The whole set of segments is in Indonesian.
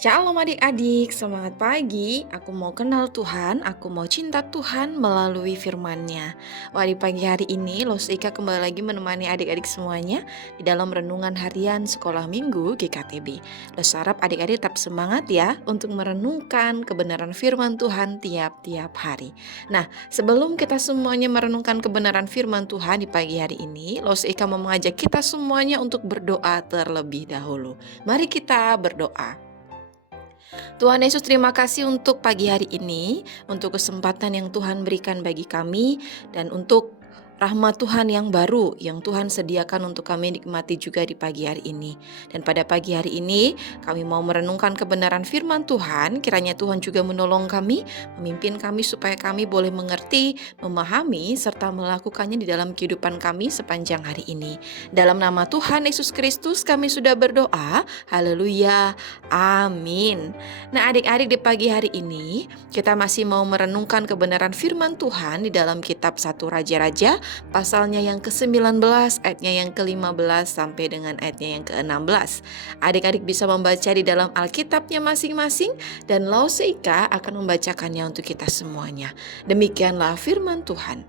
Shalom adik-adik, semangat pagi. Aku mau kenal Tuhan, aku mau cinta Tuhan melalui firman-Nya. Wah, di pagi hari ini Losika kembali lagi menemani adik-adik semuanya di dalam renungan harian sekolah minggu GKTB. Los harap adik-adik tetap semangat ya untuk merenungkan kebenaran firman Tuhan tiap-tiap hari. Nah, sebelum kita semuanya merenungkan kebenaran firman Tuhan di pagi hari ini, Losika mau mengajak kita semuanya untuk berdoa terlebih dahulu. Mari kita berdoa. Tuhan Yesus, terima kasih untuk pagi hari ini, untuk kesempatan yang Tuhan berikan bagi kami, dan untuk rahmat Tuhan yang baru yang Tuhan sediakan untuk kami nikmati juga di pagi hari ini. Dan pada pagi hari ini kami mau merenungkan kebenaran firman Tuhan. Kiranya Tuhan juga menolong kami, memimpin kami supaya kami boleh mengerti, memahami, serta melakukannya di dalam kehidupan kami sepanjang hari ini. Dalam nama Tuhan Yesus Kristus kami sudah berdoa. Haleluya. Amin. Nah, adik-adik, di pagi hari ini kita masih mau merenungkan kebenaran firman Tuhan di dalam kitab 1 Raja-Raja, pasalnya yang ke-19, ayatnya yang ke-15 sampai dengan ayatnya yang ke-16. Adik-adik bisa membaca di dalam Alkitabnya masing-masing, dan Lauseika akan membacakannya untuk kita semuanya. Demikianlah firman Tuhan.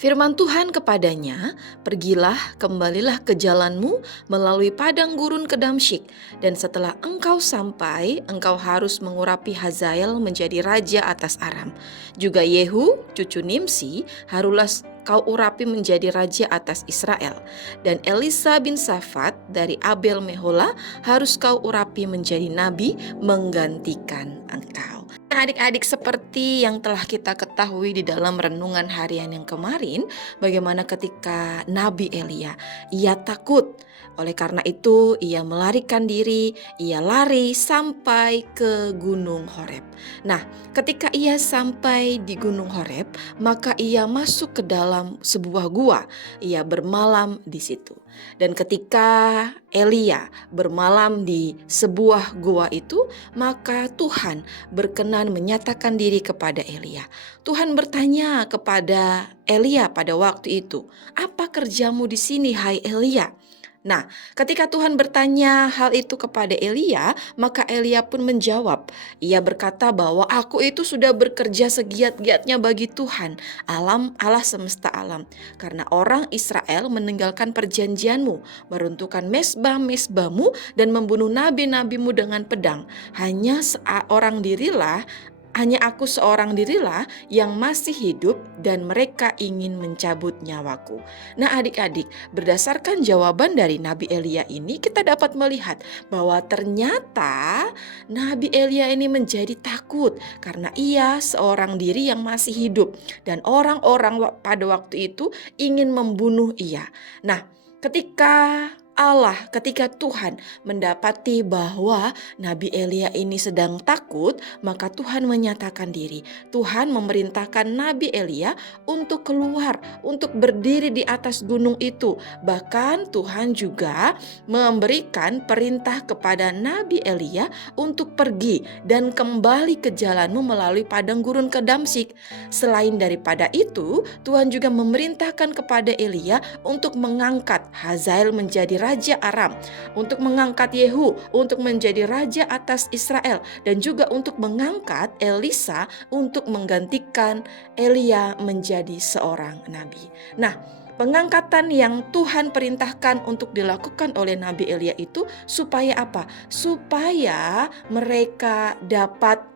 Firman Tuhan kepadanya, "Pergilah, kembalilah ke jalanmu melalui padang gurun ke Damsyik, dan setelah engkau sampai, engkau harus mengurapi Hazael menjadi raja atas Aram. Juga Yehu, cucu Nimsi, haruslah kau urapi menjadi raja atas Israel. Dan Elisa bin Safat dari Abel Mehola harus kau urapi menjadi nabi menggantikan engkau." Adik-adik, seperti yang telah kita ketahui di dalam renungan harian yang kemarin, bagaimana ketika Nabi Elia, ia takut. Oleh karena itu, ia melarikan diri, ia lari sampai ke Gunung Horeb. Nah, ketika ia sampai di Gunung Horeb, maka ia masuk ke dalam sebuah gua. Ia bermalam di situ. Dan ketika Elia bermalam di sebuah gua itu, maka Tuhan berkenan menyatakan diri kepada Elia. Tuhan bertanya kepada Elia pada waktu itu, "Apa kerjamu di sini, hai Elia?" Nah, ketika Tuhan bertanya hal itu kepada Elia, maka Elia pun menjawab. Ia berkata bahwa aku itu sudah bekerja segiat-giatnya bagi Tuhan, Allah semesta alam. Karena orang Israel meninggalkan perjanjianmu, meruntuhkan mesbah-mesbahmu, dan membunuh nabi-nabimu dengan pedang. Hanya aku seorang dirilah yang masih hidup, dan mereka ingin mencabut nyawaku. Nah, adik-adik, berdasarkan jawaban dari Nabi Elia ini, kita dapat melihat bahwa ternyata Nabi Elia ini menjadi takut karena ia seorang diri yang masih hidup, dan orang-orang pada waktu itu ingin membunuh ia. Nah, ketika Tuhan mendapati bahwa Nabi Elia ini sedang takut, maka Tuhan menyatakan diri. Tuhan memerintahkan Nabi Elia untuk keluar, untuk berdiri di atas gunung itu. Bahkan Tuhan juga memberikan perintah kepada Nabi Elia untuk pergi dan kembali ke jalanmu melalui padang gurun ke Damsyik. Selain daripada itu, Tuhan juga memerintahkan kepada Elia untuk mengangkat Hazael menjadi raja Aram, untuk mengangkat Yehu untuk menjadi raja atas Israel, dan juga untuk mengangkat Elisa untuk menggantikan Elia menjadi seorang nabi. Nah, pengangkatan yang Tuhan perintahkan untuk dilakukan oleh Nabi Elia itu supaya apa? Supaya mereka dapat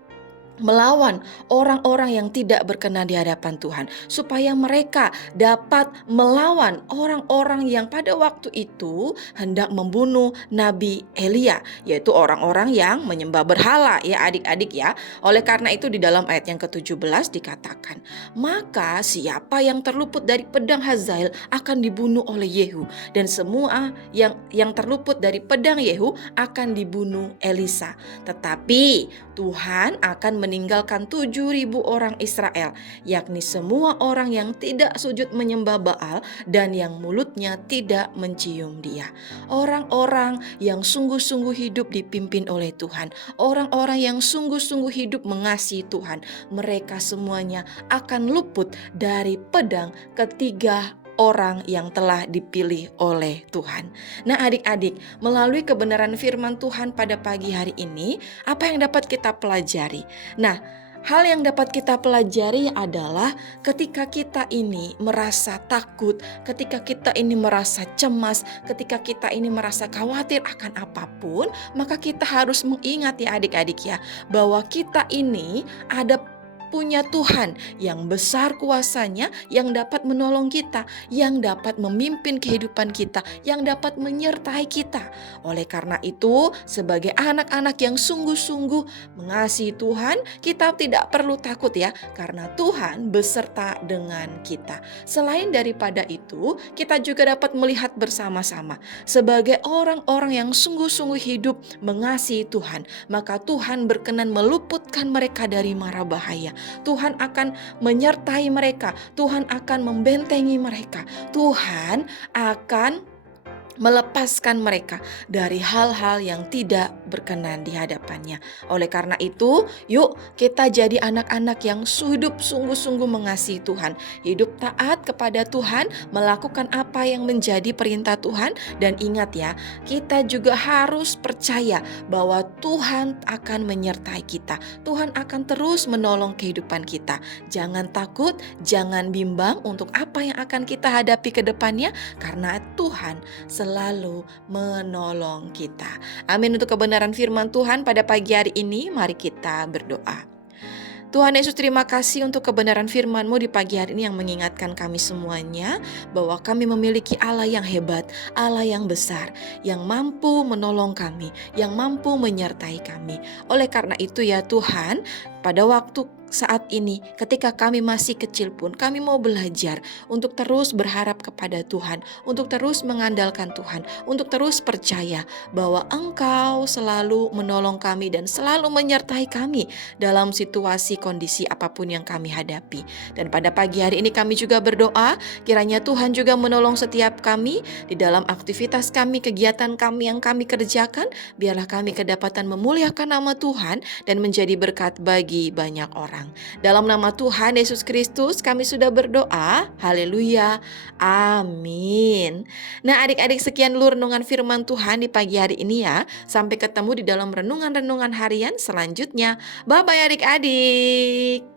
melawan orang-orang yang tidak berkenan di hadapan Tuhan, supaya mereka dapat melawan orang-orang yang pada waktu itu hendak membunuh Nabi Elia, yaitu orang-orang yang menyembah berhala, ya adik-adik ya. Oleh karena itu di dalam ayat yang ke-17 dikatakan, "Maka siapa yang terluput dari pedang Hazael akan dibunuh oleh Yehu, dan semua yang terluput dari pedang Yehu akan dibunuh Elisa. Tetapi Tuhan akan meninggalkan 7.000 orang Israel, yakni semua orang yang tidak sujud menyembah Baal dan yang mulutnya tidak mencium dia. Orang-orang yang sungguh-sungguh hidup dipimpin oleh Tuhan, orang-orang yang sungguh-sungguh hidup mengasihi Tuhan, mereka semuanya akan luput dari pedang ketiga orang yang telah dipilih oleh Tuhan. Nah, adik-adik, melalui kebenaran firman Tuhan pada pagi hari ini, apa yang dapat kita pelajari? Nah, hal yang dapat kita pelajari adalah ketika kita ini merasa takut, ketika kita ini merasa cemas, ketika kita ini merasa khawatir akan apapun, maka kita harus mengingat ya adik-adik ya, bahwa kita ini ada punya Tuhan yang besar kuasanya, yang dapat menolong kita, yang dapat memimpin kehidupan kita, yang dapat menyertai kita. Oleh karena itu, sebagai anak-anak yang sungguh-sungguh mengasihi Tuhan, kita tidak perlu takut ya, karena Tuhan beserta dengan kita. Selain daripada itu, kita juga dapat melihat bersama-sama sebagai orang-orang yang sungguh-sungguh hidup mengasihi Tuhan, maka Tuhan berkenan meluputkan mereka dari mara bahaya. Tuhan akan menyertai mereka, Tuhan akan membentengi mereka, Tuhan akan melepaskan mereka dari hal-hal yang tidak berkenan di hadapannya. Oleh karena itu, yuk kita jadi anak-anak yang hidup sungguh-sungguh mengasihi Tuhan, hidup taat kepada Tuhan, melakukan apa yang menjadi perintah Tuhan, dan ingat ya, kita juga harus percaya bahwa Tuhan akan menyertai kita. Tuhan akan terus menolong kehidupan kita. Jangan takut, jangan bimbang untuk apa yang akan kita hadapi ke depannya, karena Tuhan selalu menolong kita. Amin untuk kebenaran firman Tuhan pada pagi hari ini. Mari kita berdoa. Tuhan Yesus, terima kasih untuk kebenaran firman-Mu di pagi hari ini yang mengingatkan kami semuanya bahwa kami memiliki Allah yang hebat, Allah yang besar, yang mampu menolong kami, yang mampu menyertai kami. Oleh karena itu ya Tuhan, pada waktu saat ini ketika kami masih kecil pun kami mau belajar untuk terus berharap kepada Tuhan, untuk terus mengandalkan Tuhan, untuk terus percaya bahwa Engkau selalu menolong kami dan selalu menyertai kami dalam situasi kondisi apapun yang kami hadapi. Dan pada pagi hari ini kami juga berdoa kiranya Tuhan juga menolong setiap kami di dalam aktivitas kami, kegiatan kami yang kami kerjakan, biarlah kami kedapatan memuliakan nama Tuhan dan menjadi berkat bagi banyak orang. Dalam nama Tuhan Yesus Kristus kami sudah berdoa. Haleluya. Amin. Nah, adik-adik, sekian dulu renungan firman Tuhan di pagi hari ini ya. Sampai ketemu di dalam renungan-renungan harian selanjutnya. Bye-bye adik-adik.